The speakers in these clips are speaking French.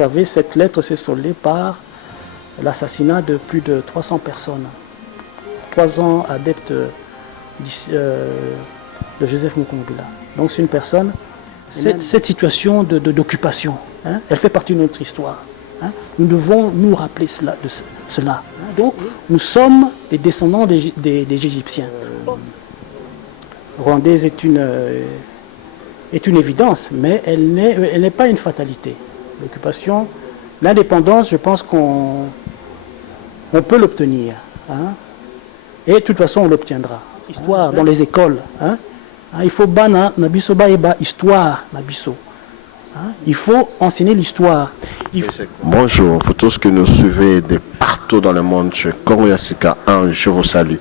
savez, cette lettre s'est soldée par l'assassinat de plus de 300 personnes. 300 adeptes de Joseph Mukungubila. Donc c'est une personne, cette situation d'occupation, hein, elle fait partie de notre histoire. Hein. Nous devons nous rappeler de cela. Donc nous sommes les descendants des Égyptiens. Rwandaise est une évidence, mais elle n'est pas une fatalité. L'occupation, l'indépendance, je pense qu'on peut l'obtenir. Hein. Et de toute façon, on l'obtiendra. Histoire dans les écoles. Hein. Il faut bana nabiso baeba histoire nabiso. Il faut enseigner l'histoire. Bonjour, vous tous qui nous suivez de partout dans le monde, je Koroyasika 1, je vous salue.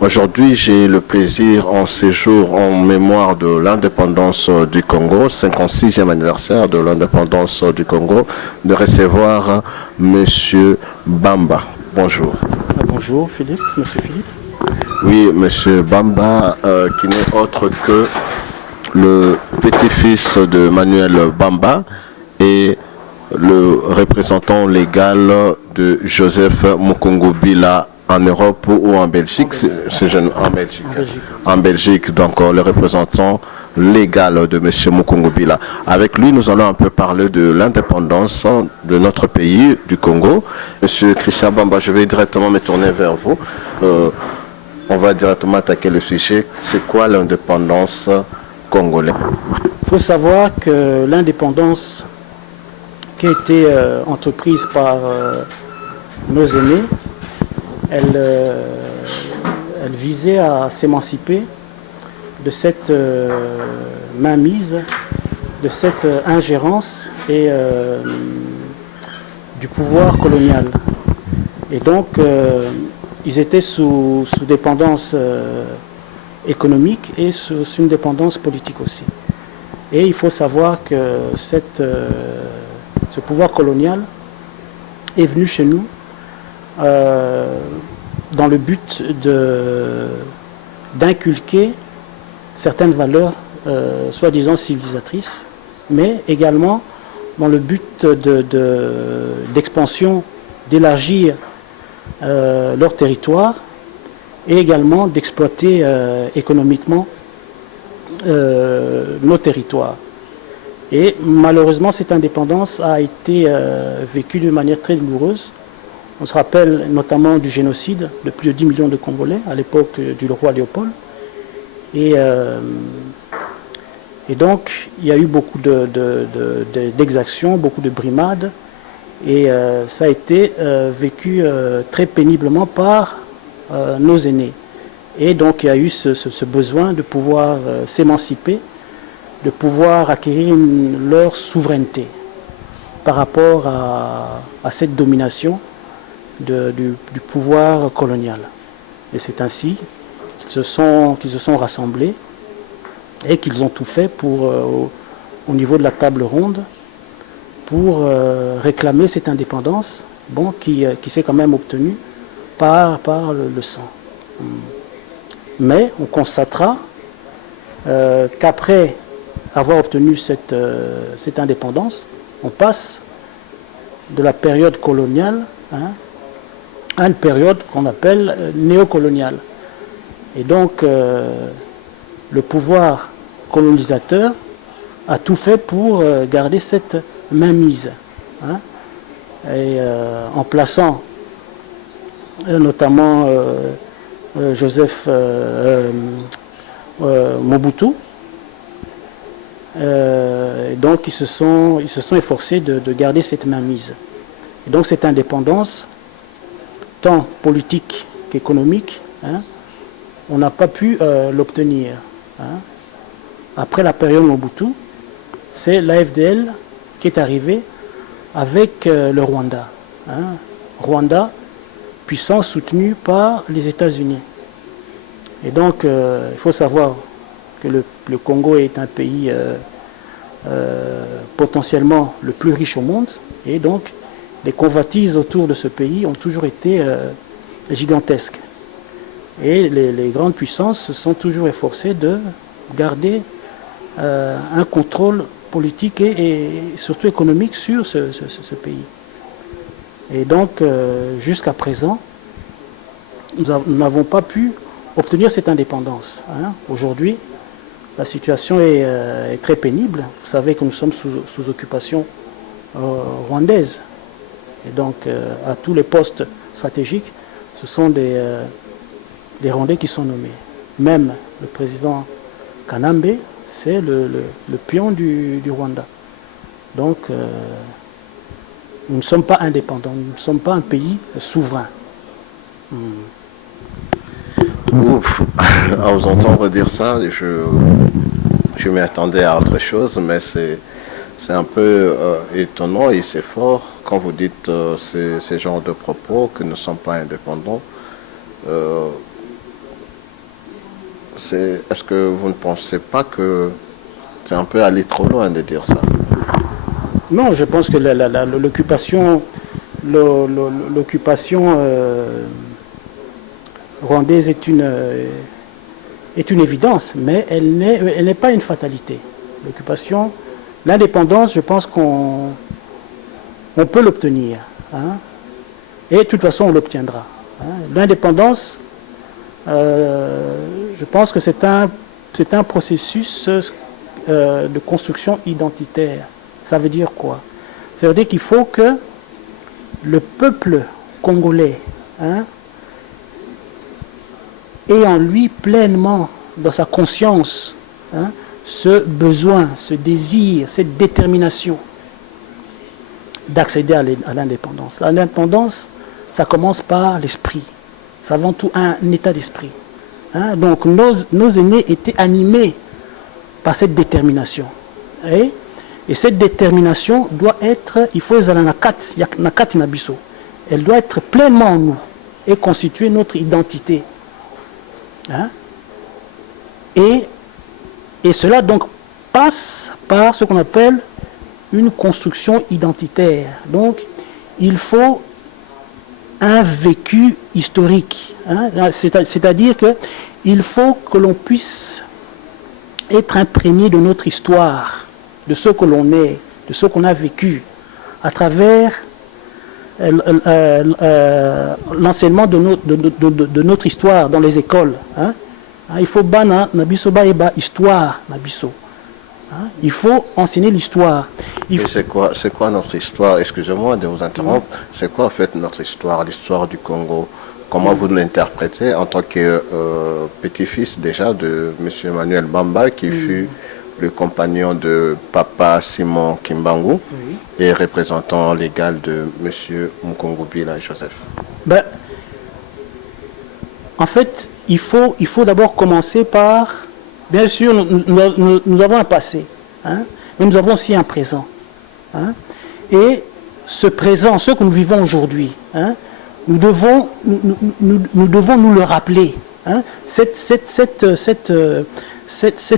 Aujourd'hui, j'ai le plaisir, en séjour en mémoire de l'indépendance du Congo, 56e anniversaire de l'indépendance du Congo, de recevoir Monsieur Bamba. Bonjour. Bonjour Philippe, Monsieur Philippe. Oui, Monsieur Bamba, qui n'est autre que le petit-fils de Manuel Bamba et le représentant légal de Joseph Mukungubila en Europe ou en Belgique, en Belgique, donc le représentant légal de M. Mukungubila. Avec lui, nous allons un peu parler de l'indépendance de notre pays, du Congo. Monsieur Christian Bamba, je vais directement me tourner vers vous. On va directement attaquer le sujet. C'est quoi l'indépendance congolaise? Il faut savoir que l'indépendance qui a été entreprise par nos aînés, elle visait à s'émanciper de cette mainmise, de cette ingérence et du pouvoir colonial. Et donc, ils étaient sous dépendance économique et sous une dépendance politique aussi. Et il faut savoir que ce pouvoir colonial est venu chez nous dans le but d'inculquer certaines valeurs soi-disant civilisatrices, mais également dans le but d'expansion, d'élargir leur territoire et également d'exploiter économiquement nos territoires. Et malheureusement, cette indépendance a été vécue d'une manière très douloureuse. On se rappelle notamment du génocide de plus de 10 millions de Congolais à l'époque du roi Léopold. Et donc, il y a eu beaucoup d'exactions, beaucoup de brimades. Et ça a été vécu très péniblement par nos aînés. Et donc, il y a eu ce besoin de pouvoir s'émanciper, de pouvoir acquérir leur souveraineté par rapport à cette domination du pouvoir colonial. Et c'est ainsi qu'ils se sont rassemblés et qu'ils ont tout fait au niveau de la table ronde pour réclamer cette indépendance, bon, qui s'est quand même obtenue par le sang. Mais on constatera qu'après avoir obtenu cette indépendance, on passe de la période coloniale à une période qu'on appelle néocoloniale. Et donc, le pouvoir colonisateur a tout fait pour garder cette mainmise. Et en plaçant notamment Joseph Mobutu, donc ils se sont efforcés de garder cette mainmise. Et donc cette indépendance, tant politique qu'économique, on n'a pas pu l'obtenir. Après la période Mobutu, c'est l'AFDL qui est arrivé avec le Rwanda. Rwanda, puissance soutenue par les États-Unis. Et donc, il faut savoir que le Congo est un pays potentiellement le plus riche au monde. Et donc, les convoitises autour de ce pays ont toujours été gigantesques. Et les grandes puissances se sont toujours efforcées de garder un contrôle politique et surtout économique sur ce pays. Et donc, jusqu'à présent, nous n'avons pas pu obtenir cette indépendance. Aujourd'hui, la situation est très pénible. Vous savez que nous sommes sous occupation rwandaise. Et donc, à tous les postes stratégiques, ce sont des Rwandais qui sont nommés. Même le président Kanambe, c'est le pion du Rwanda. Donc, nous ne sommes pas indépendants, nous ne sommes pas un pays souverain. Ouf, à vous entendre dire ça, je m'y attendais à autre chose, mais c'est un peu étonnant et c'est fort quand vous dites ces genres de propos que nous ne sommes pas indépendants. Est-ce que vous ne pensez pas que c'est un peu aller trop loin de dire ça? Non, je pense que l'occupation rwandaise est une évidence, mais elle n'est pas une fatalité. L'indépendance, je pense qu'on peut l'obtenir. Et de toute façon, on l'obtiendra. L'indépendance, je pense que c'est un processus de construction identitaire. Ça veut dire quoi? Ça veut dire qu'il faut que le peuple congolais ait en lui pleinement, dans sa conscience, ce besoin, ce désir, cette détermination d'accéder à l'indépendance. L'indépendance, ça commence par l'esprit. C'est avant tout un état d'esprit. Donc nos aînés étaient animés par cette détermination. Et cette détermination doit être, il faut elle doit être pleinement en nous et constituer notre identité. Et cela donc passe par ce qu'on appelle une construction identitaire. Donc il faut un vécu historique. C'est-à-dire qu'il faut que l'on puisse être imprégné de notre histoire, de ce que l'on est, de ce qu'on a vécu, à travers l'enseignement de notre histoire dans les écoles. Il faut histoire. Il faut enseigner l'histoire. C'est quoi notre histoire? Excusez-moi de vous interrompre. C'est quoi en fait notre histoire, l'histoire du Congo? Comment vous l'interprétez en tant que petit-fils déjà de M. Emmanuel Bamba, qui fut le compagnon de Papa Simon Kimbangu et représentant légal de M. Mukungubila Joseph? En fait, il faut d'abord commencer par, bien sûr, nous avons un passé, mais nous avons aussi un présent. Et ce présent, ce que nous vivons aujourd'hui, nous devons nous le rappeler. Cette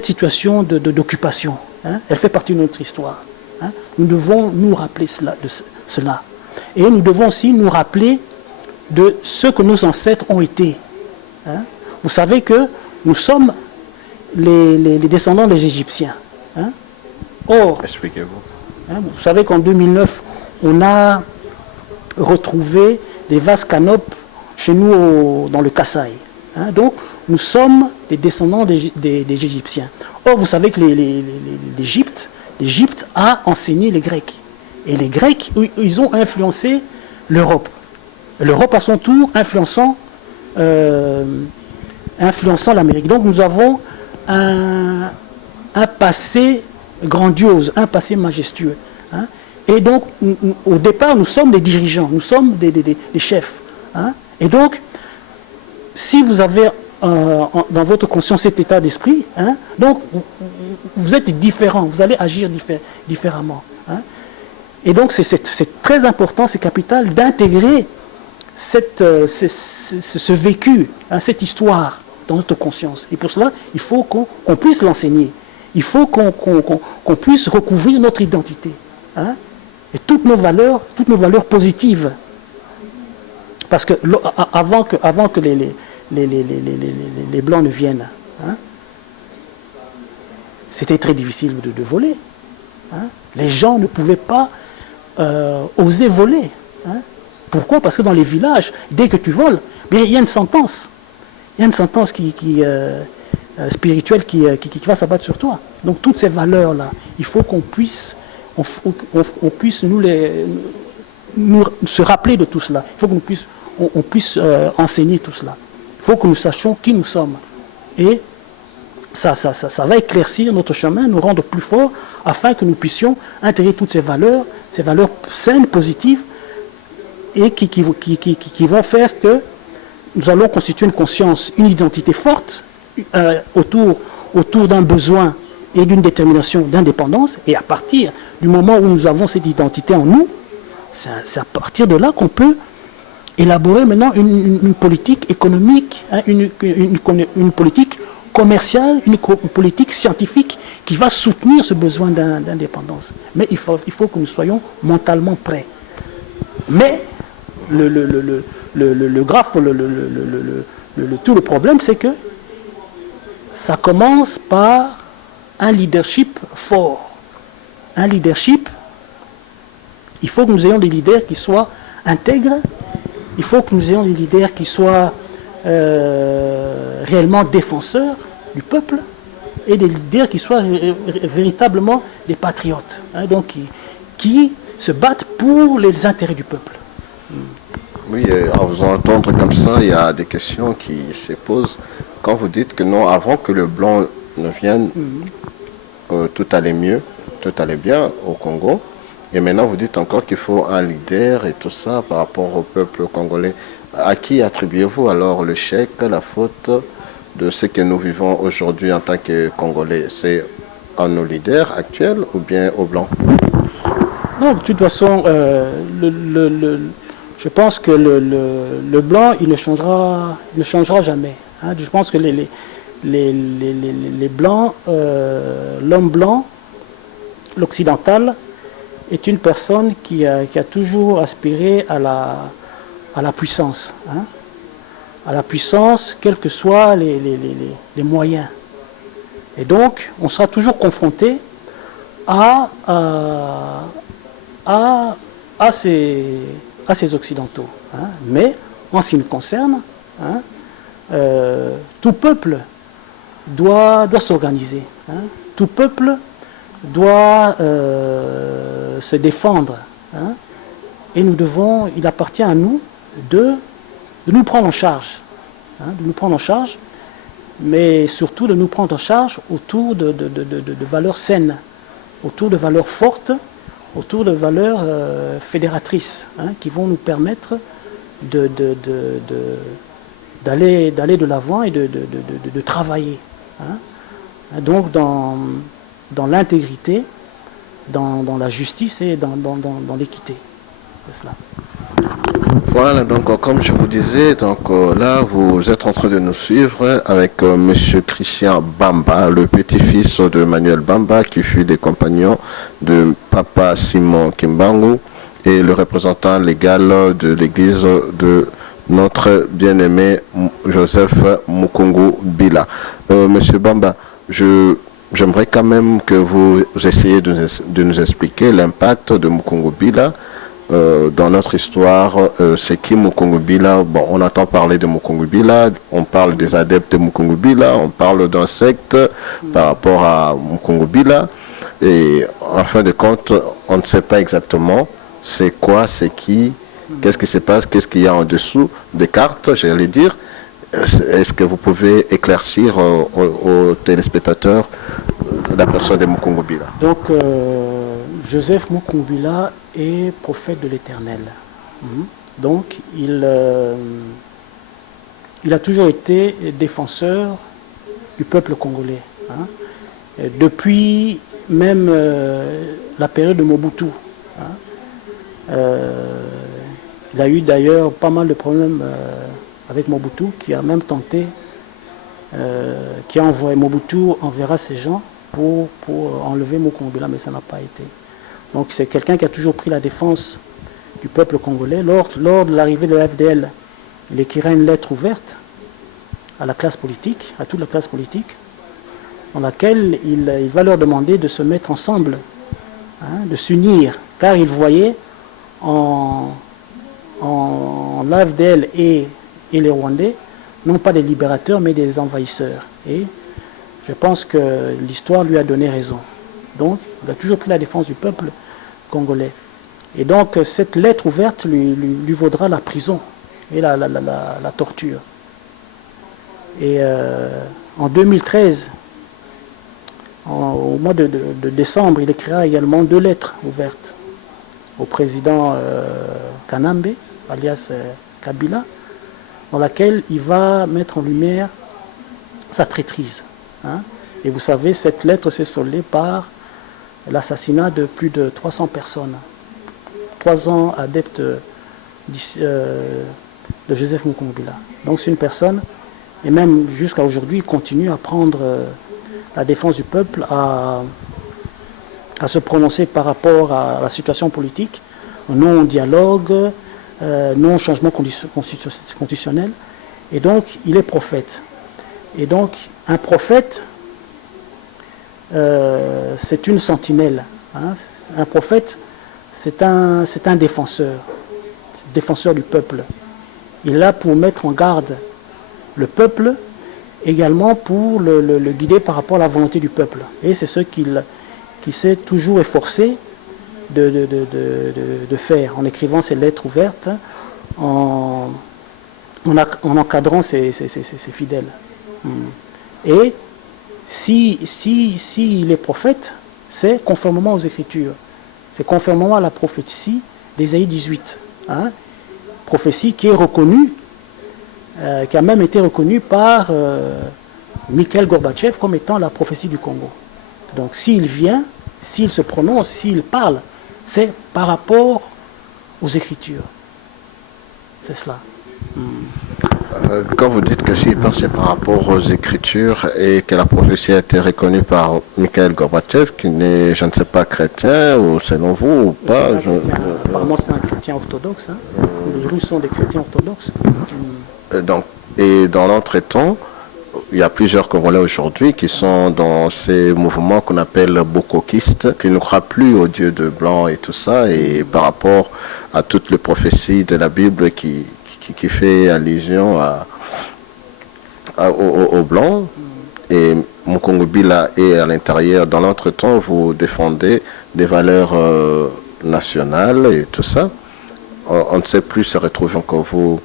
situation d'occupation, elle fait partie de notre histoire. Nous devons nous rappeler cela. Et nous devons aussi nous rappeler de ce que nos ancêtres ont été. Vous savez que nous sommes les descendants des Égyptiens. Or, expliquez-vous. Vous savez qu'en 2009, on a retrouvé des vases canopes chez nous dans le Kasaï. Donc, nous sommes les descendants des Égyptiens. Or, vous savez que l'Égypte a enseigné les Grecs. Et les Grecs, ils ont influencé l'Europe. L'Europe, à son tour, influençant l'Amérique. Donc, nous avons un passé grandiose, un passé majestueux. Et donc, au départ, nous sommes des dirigeants, nous sommes des chefs. Et donc, si vous avez dans votre conscience cet état d'esprit, donc vous êtes différent, vous allez agir différemment. Et donc, c'est très important, c'est capital d'intégrer ce vécu, cette histoire dans notre conscience. Et pour cela, il faut qu'on puisse l'enseigner. Il faut qu'on puisse recouvrir notre identité. Et toutes nos valeurs positives. Parce que avant que les Blancs ne viennent, c'était très difficile de voler. Hein. Les gens ne pouvaient pas oser voler. Hein. Pourquoi? Parce que dans les villages, dès que tu voles, bien, il y a une sentence. Il y a une sentence spirituelle qui va s'abattre sur toi. Donc toutes ces valeurs-là, il faut qu'on puisse, on puisse nous se rappeler de tout cela. Il faut qu'on puisse enseigner tout cela. Il faut que nous sachions qui nous sommes. Et ça va éclaircir notre chemin, nous rendre plus forts, afin que nous puissions intégrer toutes ces valeurs saines, positives, et qui vont faire que nous allons constituer une conscience, une identité forte autour d'un besoin et d'une détermination d'indépendance. Et à partir du moment où nous avons cette identité en nous, c'est à partir de là qu'on peut élaborer maintenant une politique économique, hein, une politique commerciale, une politique scientifique qui va soutenir ce besoin d'indépendance. Mais il faut que nous soyons mentalement prêts. Mais le graphe, tout le problème, c'est que ça commence par un leadership fort. Un leadership, il faut que nous ayons des leaders qui soient intègres, il faut que nous ayons des leaders qui soient réellement défenseurs du peuple, et des leaders qui soient véritablement des patriotes, hein, donc qui se battent pour les intérêts du peuple. Oui, à vous entendre comme ça, il y a des questions qui se posent. Quand vous dites que non, avant que le blanc ne vienne, tout allait mieux, tout allait bien au Congo. Et maintenant, vous dites encore qu'il faut un leader et tout ça par rapport au peuple congolais. À qui attribuez-vous alors l'échec, la faute de ce que nous vivons aujourd'hui en tant que Congolais? C'est à nos leaders actuels ou bien aux Blancs? Non, de toute façon, je pense que le Blanc, il ne changera jamais. Hein. Je pense que les Blancs, l'homme blanc, l'occidental, est une personne qui a toujours aspiré à la puissance. Hein. À la puissance, quels que soient les moyens. Et donc, on sera toujours confronté à ces Occidentaux. Hein. Mais, en ce qui nous concerne, hein, tout peuple doit s'organiser. Hein. Tout peuple doit se défendre. Hein. Et il appartient à nous de nous prendre en charge. Hein, de nous prendre en charge, mais surtout de nous prendre en charge autour de valeurs saines, autour de valeurs fortes, autour de valeurs fédératrices, hein, qui vont nous permettre d'aller de l'avant et de travailler. Hein. Donc dans l'intégrité, dans la justice et dans l'équité. C'est cela. Voilà, donc comme je vous disais, donc là vous êtes en train de nous suivre avec Monsieur Christian Bamba, le petit-fils de Manuel Bamba, qui fut des compagnons de Papa Simon Kimbangu et le représentant légal de l'église de notre bien-aimé Joseph Mukungu Bila. Monsieur Bamba, j'aimerais quand même que vous essayiez de nous expliquer l'impact de Mukungu Bila dans notre histoire. C'est qui Mukungu Bila? Bon, on entend parler de Mukungu Bila, on parle des adeptes de Mukungu Bila, on parle d'un secte par rapport à Mukungu Bila, et en fin de compte, on ne sait pas exactement c'est quoi, c'est qui, qu'est-ce qui se passe, qu'est-ce qu'il y a en dessous des cartes, j'allais dire. Est-ce que vous pouvez éclaircir aux téléspectateurs la personne de Mukungu Bila? Donc, Joseph Mukungu Bila est prophète de l'Éternel. Donc, il a toujours été défenseur du peuple congolais. Hein. Depuis même la période de Mobutu. Hein. Il a eu d'ailleurs pas mal de problèmes avec Mobutu, qui a même tenté, qui a envoyé, Mobutu enverra ses gens pour enlever Mukungu Bila, mais ça n'a pas été. Donc c'est quelqu'un qui a toujours pris la défense du peuple congolais. Lors de l'arrivée de la FDL, il écrira une lettre ouverte à la classe politique, à toute la classe politique, dans laquelle il va leur demander de se mettre ensemble de s'unir, car il voyait en l'AFDL et les Rwandais, non pas des libérateurs, mais des envahisseurs. Et je pense que l'histoire lui a donné raison. Donc, il a toujours pris la défense du peuple congolais. Et donc, cette lettre ouverte lui vaudra la prison et la torture. Et en 2013, au mois de décembre, il écrira également 2 lettres ouvertes au président Kanambe, alias Kabila, dans laquelle il va mettre en lumière sa traîtrise. Et vous savez, cette lettre s'est soldée par l'assassinat de plus de 300 personnes. 300 adeptes de Joseph Mukumbila. Donc c'est une personne, et même jusqu'à aujourd'hui, il continue à prendre la défense du peuple, à se prononcer par rapport à la situation politique, non au dialogue, non au changement constitutionnel. Et donc, il est prophète. Et donc, un prophète, c'est une sentinelle. Un prophète, c'est un défenseur du peuple. Il est là pour mettre en garde le peuple, également pour le guider par rapport à la volonté du peuple. Et c'est ce qu'il s'est toujours efforcé de faire, en écrivant ses lettres ouvertes, en encadrant ses fidèles. Et s'il est prophète, c'est conformément aux Écritures. C'est conformément à la prophétie d'Ésaïe 18. Prophétie qui est reconnue, qui a même été reconnue par Mikhail Gorbatchev comme étant la prophétie du Congo. Donc s'il vient, s'il se prononce, s'il parle, c'est par rapport aux Écritures. C'est cela. Quand vous dites que s'il parle, c'est par rapport aux Écritures et que la prophétie a été reconnue par Mikhail Gorbatchev, qui n'est, je ne sais pas, chrétien, ou selon vous, ou pas apparemment, c'est un chrétien orthodoxe. Les Russes sont des chrétiens orthodoxes. Donc, et dans l'entretemps, il y a plusieurs Congolais aujourd'hui qui sont dans ces mouvements qu'on appelle bokokistes, qui ne croient plus au Dieu de blanc et tout ça, et par rapport à toutes les prophéties de la Bible qui fait allusion aux blancs. Et Mukungubila est à l'intérieur. Dans l'entretemps, vous défendez des valeurs nationales et tout ça. On ne sait plus se retrouver quand vous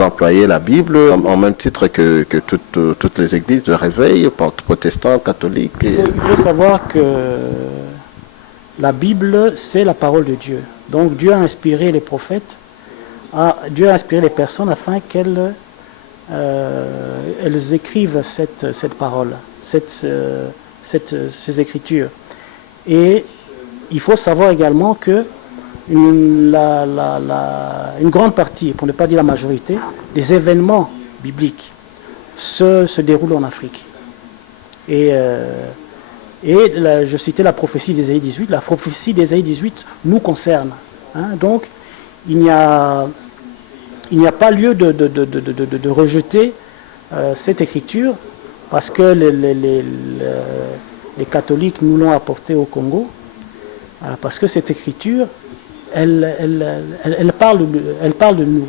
employez la Bible en même titre que toutes les églises de réveil, protestants, catholiques. Il faut savoir que la Bible, c'est la parole de Dieu. Donc Dieu a inspiré les prophètes, Dieu a inspiré les personnes afin qu'elles écrivent cette parole, ces écritures. Et il faut savoir également que une grande partie, pour ne pas dire la majorité, des événements bibliques se déroulent en Afrique. Et je citais la prophétie d'Ésaïe 18. La prophétie d'Ésaïe 18 nous concerne. Donc, il n'y a pas lieu de rejeter cette écriture, parce que les catholiques nous l'ont apportée au Congo, parce que cette écriture, elle parle de nous.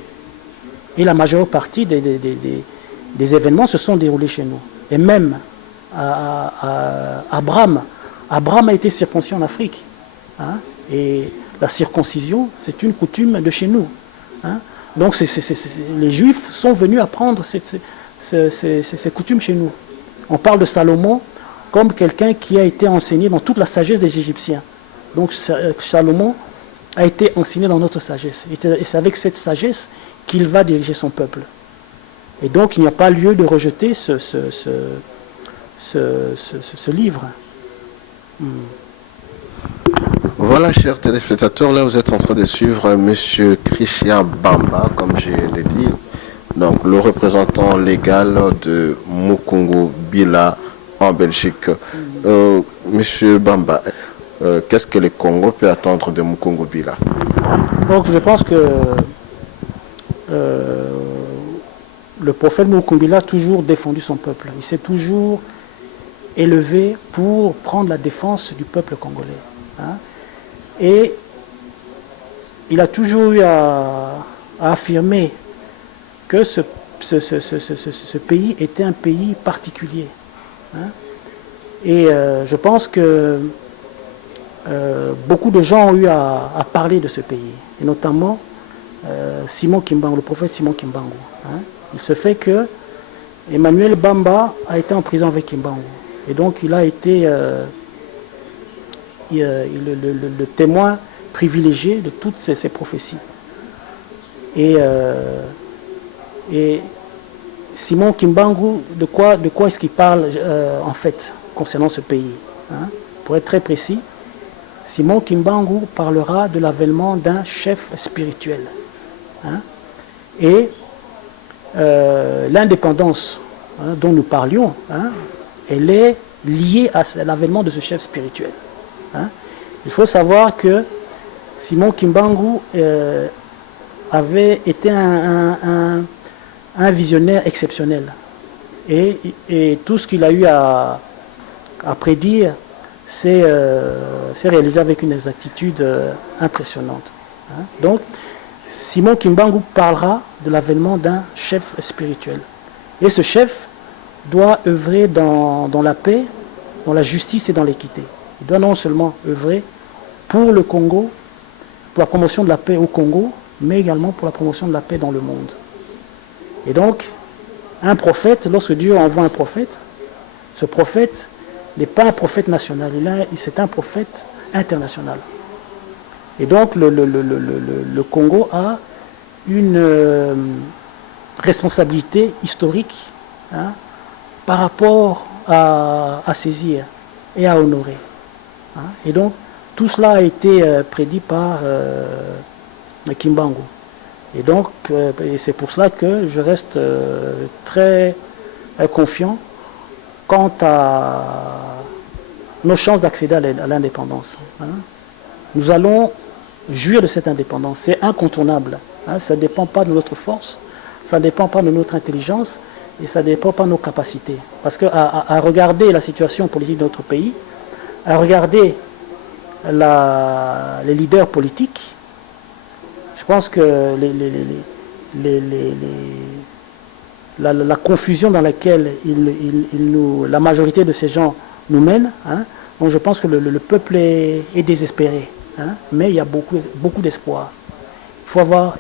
Et la majeure partie des événements se sont déroulés chez nous. Et même Abraham a été circoncis en Afrique. Et la circoncision, c'est une coutume de chez nous. Donc les Juifs sont venus apprendre ces coutumes chez nous. On parle de Salomon comme quelqu'un qui a été enseigné dans toute la sagesse des Égyptiens. Donc Salomon a été enseigné dans notre sagesse. Et c'est avec cette sagesse qu'il va diriger son peuple. Et donc il n'y a pas lieu de rejeter ce livre. Voilà, chers téléspectateurs, là vous êtes en train de suivre M. Christian Bamba, comme je l'ai dit, donc le représentant légal de Mukungubila en Belgique. Monsieur Bamba, qu'est-ce que le Congo peut attendre de Mukungubila? Donc je pense que le prophète Mukungubila a toujours défendu son peuple. Il s'est toujours élevé pour prendre la défense du peuple congolais. hein. Et il a toujours eu à affirmer que ce pays était un pays particulier, hein. Et je pense que beaucoup de gens ont eu à parler de ce pays, et notamment Simon Kimbangu, le prophète Simon Kimbangu, hein. Il se fait que Emmanuel Bamba a été en prison avec Kimbangu, et donc il a été le témoin privilégié de toutes ces prophéties. Et Simon Kimbangu, de quoi est-ce qu'il parle en fait concernant ce pays, hein? Pour être très précis, Simon Kimbangu parlera de l'avènement d'un chef spirituel, hein? Et l'indépendance, hein, dont nous parlions, hein, elle est liée à l'avènement de ce chef spirituel, hein? Il faut savoir que Simon Kimbangu avait été un visionnaire exceptionnel, et tout ce qu'il a eu à prédire s'est réalisé avec une exactitude impressionnante, hein. Donc Simon Kimbangu parlera de l'avènement d'un chef spirituel, et ce chef doit œuvrer dans la paix, dans la justice et dans l'équité. Il doit non seulement œuvrer pour le Congo, pour la promotion de la paix au Congo, mais également pour la promotion de la paix dans le monde. Et donc, un prophète, lorsque Dieu envoie un prophète, ce prophète n'est pas un prophète national, c'est un prophète international. Et donc, le Congo a une responsabilité historique, hein, par rapport à saisir et à honorer, hein. Et donc, tout cela a été prédit par Kimbangu. Et donc, c'est pour cela que je reste très confiant quant à nos chances d'accéder à l'indépendance, hein. Nous allons jouir de cette indépendance, c'est incontournable, hein. Ça ne dépend pas de notre force, ça ne dépend pas de notre intelligence, et ça ne dépend pas de nos capacités. Parce qu'à regarder la situation politique de notre pays, à regarder les leaders politiques, je pense que la confusion dans laquelle la majorité de ces gens nous mènent, hein, donc je pense que le peuple est désespéré, hein, mais il y a beaucoup d'espoir.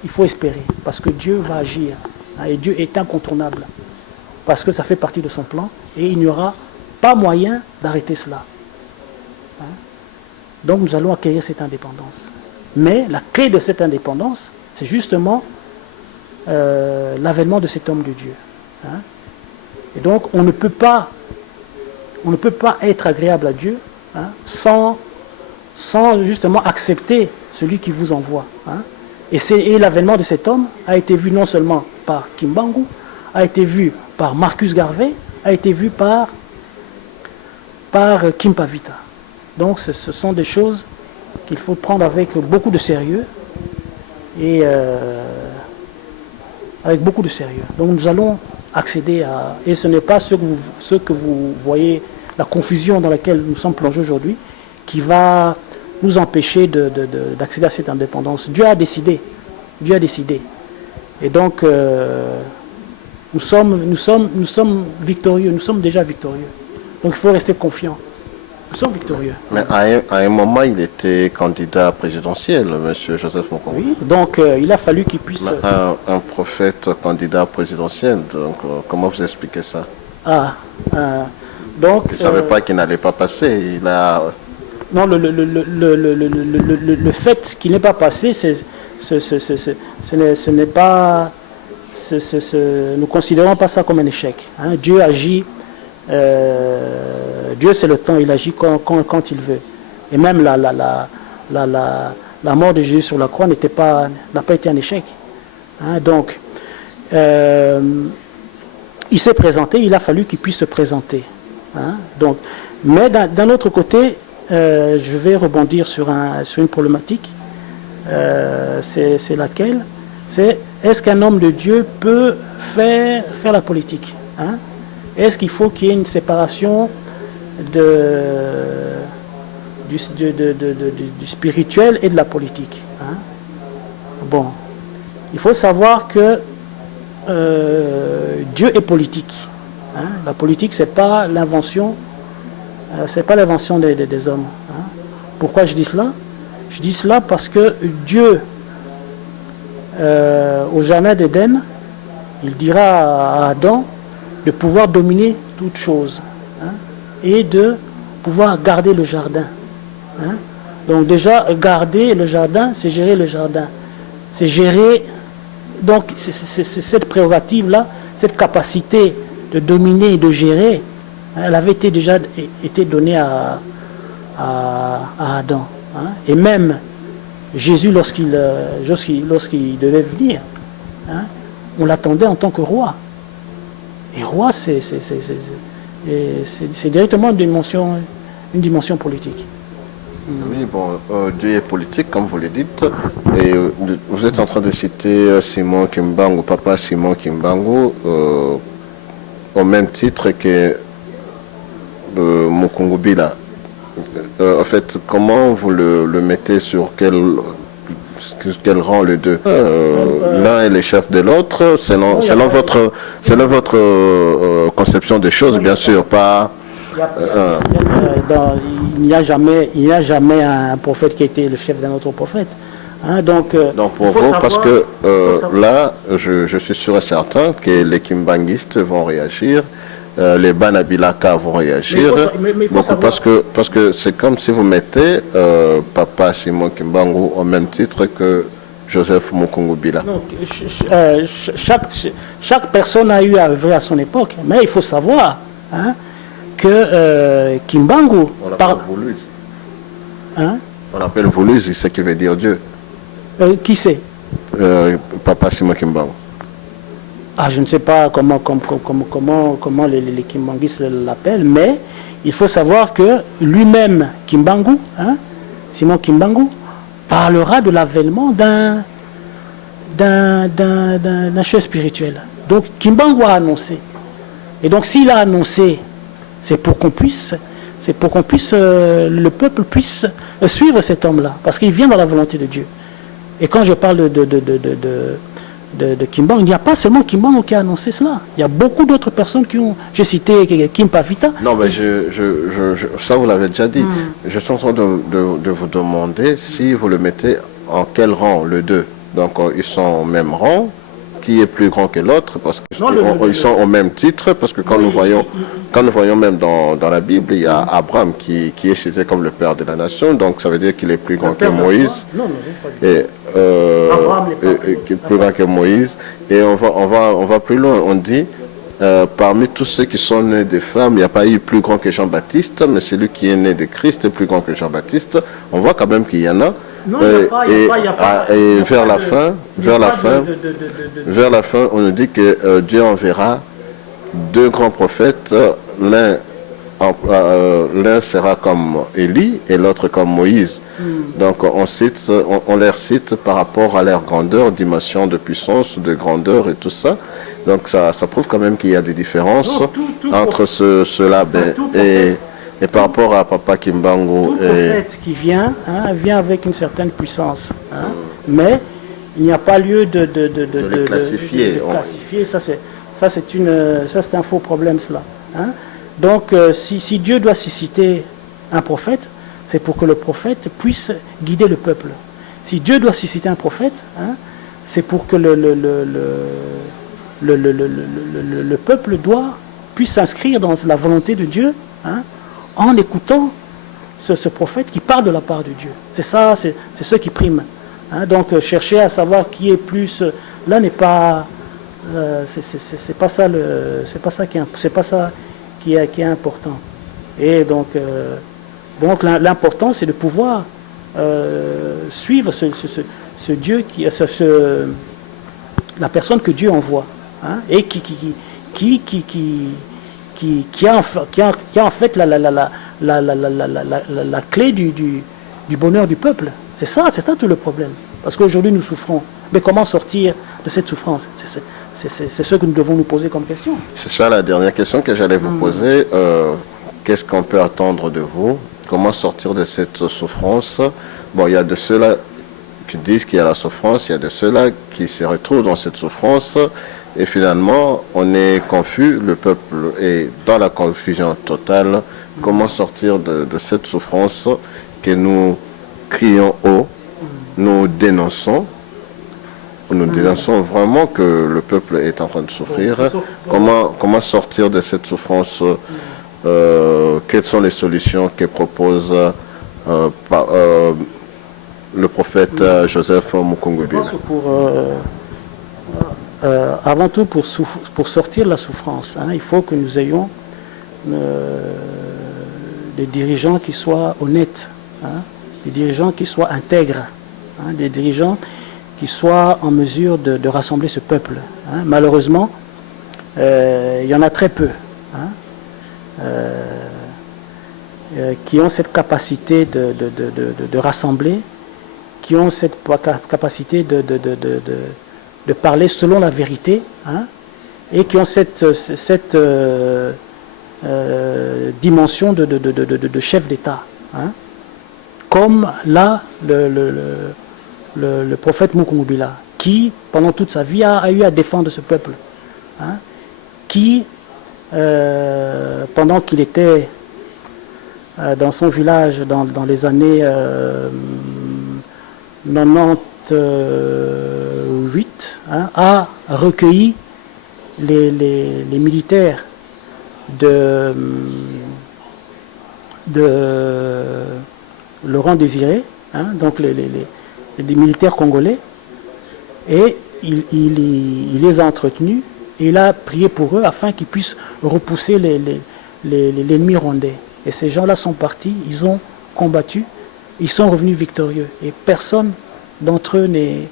Il faut espérer, parce que Dieu va agir, hein, et Dieu est incontournable, parce que ça fait partie de son plan, et il n'y aura pas moyen d'arrêter cela, hein. Donc nous allons acquérir cette indépendance. Mais la clé de cette indépendance, c'est justement l'avènement de cet homme de Dieu, hein. Et donc on ne peut pas être agréable à Dieu, hein, sans justement accepter celui qui vous envoie, hein. Et l'avènement de cet homme a été vu non seulement par Kimbangu, a été vu par Marcus Garvey, a été vu par Kim Pavita. Donc ce sont des choses qu'il faut prendre avec beaucoup de sérieux, et avec beaucoup de sérieux. Donc nous allons accéder à... Et ce n'est pas ce que vous voyez, la confusion dans laquelle nous sommes plongés aujourd'hui, qui va nous empêcher d'accéder à cette indépendance. Dieu a décidé. Dieu a décidé. Et donc nous sommes victorieux, nous sommes déjà victorieux. Donc il faut rester confiant. Nous sommes victorieux. Mais à un moment, il était candidat présidentiel, M. Joseph Mokongo. Oui, donc il a fallu qu'il puisse... Un prophète candidat présidentiel, donc comment vous expliquez ça? Donc... Il ne savait pas qu'il n'allait pas passer, il a... Non, le fait qu'il n'ait pas passé, ce n'est pas... nous ne considérons pas ça comme un échec, hein. Dieu agit... Dieu c'est le temps, il agit quand il veut. Et même la mort de Jésus sur la croix n'a pas été un échec, hein. Donc il s'est présenté, il a fallu qu'il puisse se présenter, hein. Donc, mais d'un autre côté, je vais rebondir sur une problématique, c'est laquelle? Est-ce qu'un homme de Dieu peut faire la politique, hein? Est-ce qu'il faut qu'il y ait une séparation de du spirituel et de la politique. Hein. Bon, il faut savoir que Dieu est politique. Hein. La politique, c'est pas l'invention des hommes. Hein. Pourquoi je dis cela? Je dis cela parce que Dieu, au jardin d'Éden, il dira à Adam de pouvoir dominer toute chose, hein, et de pouvoir garder le jardin. Hein. Donc déjà, garder le jardin, c'est gérer le jardin. C'est gérer, donc c'est cette prérogative-là, cette capacité de dominer et de gérer, hein, elle avait déjà été donnée à Adam. Hein. Et même Jésus, lorsqu'il devait venir, hein, on l'attendait en tant que roi. Et roi, c'est directement une dimension politique. Oui, bon, Dieu est politique, comme vous le dites. Et vous êtes en train de citer Simon Kimbangu, papa Simon Kimbangu, au même titre que Mukungubila. En fait, comment vous le mettez sur quel rang les deux? L'un est le chef de l'autre, selon votre conception des choses, bien sûr, pas... Il n'y a jamais un prophète qui a été le chef d'un autre prophète. Hein, donc pour vous, parce que là, je suis sûr et certain que les Kimbanguistes vont réagir, les Banabilaka vont réagir, parce que c'est comme si vous mettez papa Simon Kimbangu au même titre que Joseph Mukungubila. Chaque personne a eu à œuvrer à son époque, mais il faut savoir, hein, que Kimbangu... On appelle Vouluz. Hein? On appelle Vouluz, c'est ce qui veut dire Dieu. Qui c'est? Papa Simon Kimbangu. Ah, je ne sais pas comment les Kimbanguistes l'appellent, mais il faut savoir que lui-même, Kimbangu, hein, Simon Kimbangu, parlera de l'avènement d'un chef spirituel. Donc Kimbangu a annoncé. Et donc s'il a annoncé, c'est pour qu'on puisse, le peuple puisse suivre cet homme-là, parce qu'il vient dans la volonté de Dieu. Et quand je parle de Kimbangu, il n'y a pas seulement Kimbangu qui a annoncé cela. Il y a beaucoup d'autres personnes qui ont... J'ai cité Kim Pavita. Non, mais ça vous l'avez déjà dit. Je suis en train de vous demander si vous le mettez en quel rang, le deux. Donc ils sont au même rang. Qui est plus grand que l'autre, parce qu'ils sont au même titre, parce que quand nous voyons même dans la Bible, il y a Abraham qui est cité comme le père de la nation, donc ça veut dire qu'il est plus grand que Moïse. Et qui est plus grand que Moïse. Et on va plus loin, on dit parmi tous ceux qui sont nés des femmes, il n'y a pas eu plus grand que Jean-Baptiste, mais celui qui est né de Christ est plus grand que Jean-Baptiste. On voit quand même qu'il y en a. Non, il n'y a pas. Et vers la fin, on nous dit que Dieu enverra deux grands prophètes. L'un sera comme Élie et l'autre comme Moïse. Donc on les cite par rapport à leur grandeur, dimension de puissance, de grandeur et tout ça. Donc ça prouve quand même qu'il y a des différences entre ceux-là. Et par rapport à Papa Kimbangu... Tout prophète qui vient, hein, vient avec une certaine puissance. Hein, mais il n'y a pas lieu de les classifier. Ça, c'est un faux problème, cela. Hein. Donc, si Dieu doit susciter un prophète, c'est pour que le prophète puisse guider le peuple. Si Dieu doit susciter un prophète, hein, c'est pour que le peuple puisse s'inscrire dans la volonté de Dieu, hein, en écoutant ce prophète qui parle de la part de Dieu. C'est ça, c'est ce qui prime. Hein, donc chercher à savoir qui est plus, là n'est pas, c'est pas ça qui est important. Et donc l'important c'est de pouvoir suivre ce Dieu la personne que Dieu envoie, hein, et qui a en fait la clé du bonheur du peuple. C'est ça tout le problème. Parce qu'aujourd'hui nous souffrons. Mais comment sortir de cette souffrance? C'est ce que nous devons nous poser comme question. C'est ça la dernière question que j'allais vous poser. Qu'est-ce qu'on peut attendre de vous Comment sortir de cette souffrance? Bon, il y a de ceux-là qui disent qu'il y a la souffrance, il y a de ceux-là qui se retrouvent dans cette souffrance et finalement on est confus, le peuple est dans la confusion totale. Comment sortir de cette souffrance que nous crions haut, nous dénonçons vraiment que le peuple est en train de souffrir. Comment sortir de cette souffrance? Quelles sont les solutions que propose le prophète Joseph Mukungubila? Avant tout, pour sortir de la souffrance, il faut que nous ayons des dirigeants qui soient honnêtes, des dirigeants qui soient intègres, des dirigeants qui soient en mesure de rassembler ce peuple. Malheureusement, il y en a très peu qui ont cette capacité de rassembler, qui ont cette capacité de parler selon la vérité, et qui ont cette dimension de chef d'État. Comme là, le prophète Mukungubila, qui, pendant toute sa vie, a eu à défendre ce peuple. Qui, pendant qu'il était dans son village dans les années 98, a recueilli les militaires de Laurent Désiré, donc des militaires congolais, et il les a entretenus et il a prié pour eux afin qu'ils puissent repousser l'ennemi rwandais. Et ces gens-là sont partis, ils ont combattu, ils sont revenus victorieux et personne d'entre eux n'est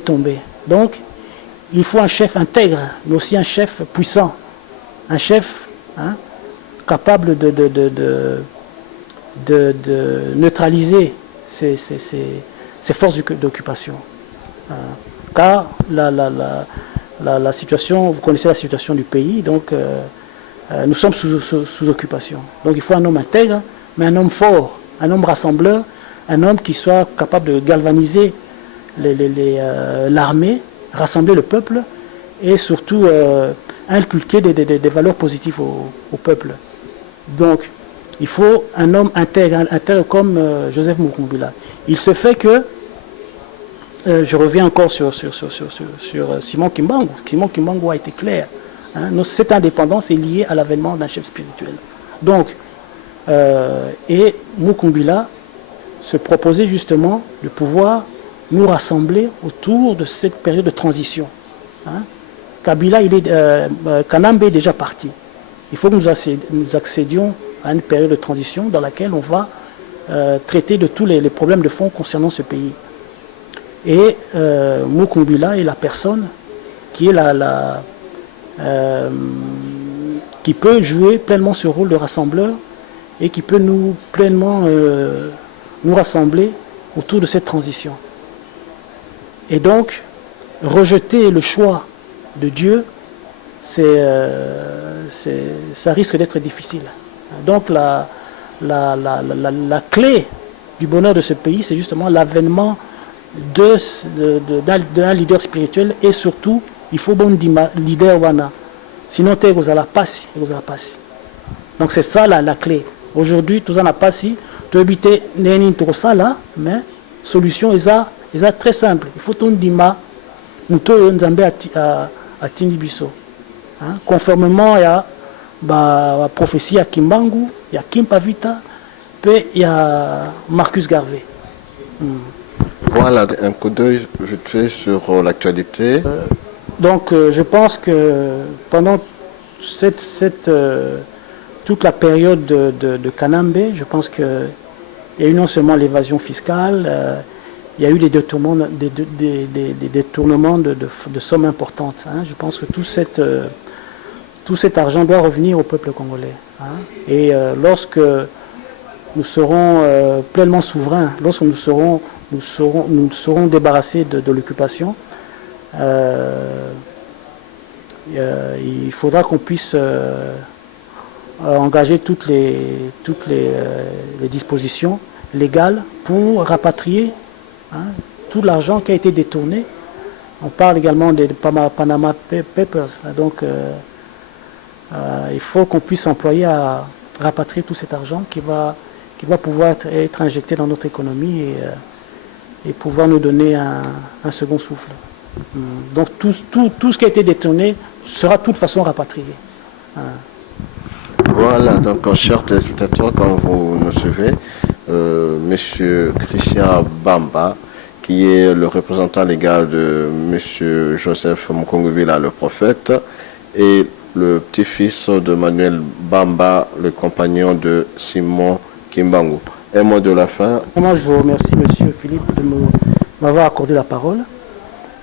tombé. Donc il faut un chef intègre, mais aussi un chef puissant, un chef capable de neutraliser ces forces d'occupation. Car la situation, vous connaissez la situation du pays, donc nous sommes sous occupation. Donc il faut un homme intègre, mais un homme fort, un homme rassembleur, un homme qui soit capable de galvaniser l'armée, rassembler le peuple et surtout inculquer des valeurs positives au peuple. Donc il faut un homme intègre comme Joseph Mukungubila. Il se fait que, je reviens encore sur Simon Kimbangu. Simon Kimbangu a été clair. Cette indépendance est liée à l'avènement d'un chef spirituel. Donc, et Mukungubila se proposait justement de pouvoir nous rassembler autour de cette période de transition. Kabila, Kanambe est déjà parti. Il faut que nous accédions à une période de transition dans laquelle on va traiter de tous les problèmes de fond concernant ce pays. Et Mukungubila est la personne qui est qui peut jouer pleinement ce rôle de rassembleur et qui peut nous rassembler autour de cette transition. Et donc, rejeter le choix de Dieu, ça risque d'être difficile. Donc la clé du bonheur de ce pays, c'est justement l'avènement d'un leader spirituel et surtout, il faut bon leader wana. Sinon, tu es la passi. Donc c'est ça la clé. Aujourd'hui, tout ça n'a pas si. Tu habites tout ça là, mais solution est très simple. Il faut ton dima, nous nzambe à Tindibiso. Conformément à la prophétie à Kimbangu, il y a Kim Pavita, puis il y a Marcus Garvey. Voilà un coup d'œil vite fait sur l'actualité. Donc je pense que pendant toute la période de Kanambe, je pense qu'il y a eu non seulement l'évasion fiscale, il y a eu des détournements de sommes importantes. Je pense que tout cet argent doit revenir au peuple congolais. Et lorsque nous serons pleinement souverains, lorsque nous serons débarrassés de l'occupation, il faudra qu'on puisse engagé toutes les dispositions légales pour rapatrier tout l'argent qui a été détourné. On parle également des Panama Papers. Donc, il faut qu'on puisse employer à rapatrier tout cet argent qui va pouvoir être injecté dans notre économie et pouvoir nous donner un second souffle. Donc, tout ce qui a été détourné sera de toute façon rapatrié. Voilà, donc, chers téléspectateurs, quand vous nous suivez, M. Christian Bamba, qui est le représentant légal de M. Joseph Mukungubila, le prophète, et le petit-fils de Manuel Bamba, le compagnon de Simon Kimbangu. Un mot de la fin. Moi, je vous remercie, M. Philippe, de m'avoir accordé la parole.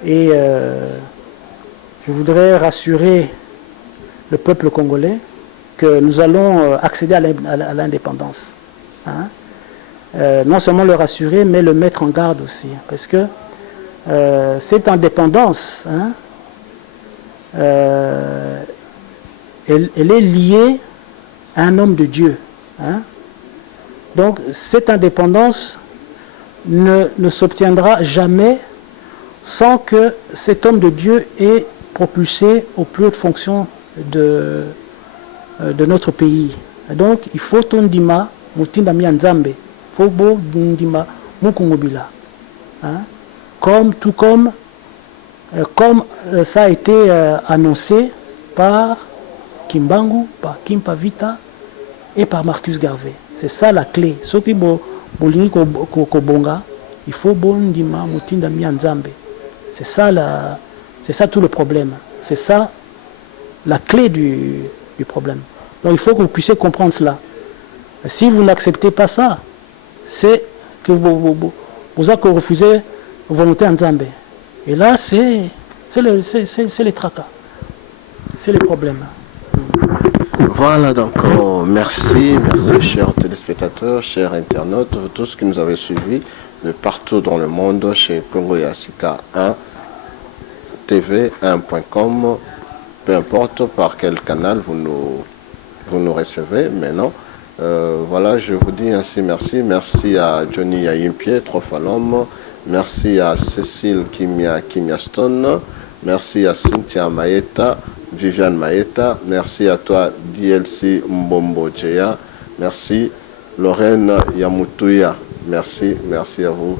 Et je voudrais rassurer le peuple congolais que nous allons accéder à l'indépendance. Non seulement le rassurer, mais le mettre en garde aussi. Parce que cette indépendance, elle est liée à un homme de Dieu. Donc cette indépendance ne s'obtiendra jamais sans que cet homme de Dieu ait propulsé aux plus hautes fonctions de notre pays. Donc il faut tondima mutinda mianzambe. Fobo Ndima Mukungubila. Comme ça a été annoncé par Kimbangu, par Kimpavita et par Marcus Garvey. C'est ça la clé. Ce qui bolingi kobonga, il faut bondima mutinda mianzambe. C'est ça tout le problème. C'est ça la clé du problème. Donc il faut que vous puissiez comprendre cela. Si vous n'acceptez pas ça, c'est que vous avez refusé volonté en Zambie. Et là, c'est les tracas. C'est les problèmes. Voilà, donc merci chers téléspectateurs, chers internautes, tous qui nous avez suivis de partout dans le monde chez Congo Yasika 1, TV1.com, peu importe par quel canal vous nous recevez maintenant. Voilà, je vous dis ainsi merci. Merci à Johnny Yayimpie, Trofalom. Merci à Cécile Kimiaston. Merci à Cynthia Maeta, Viviane Maeta. Merci à toi, DLC Mbombo Djea. Merci, Lorraine Yamutuya. Merci à vous.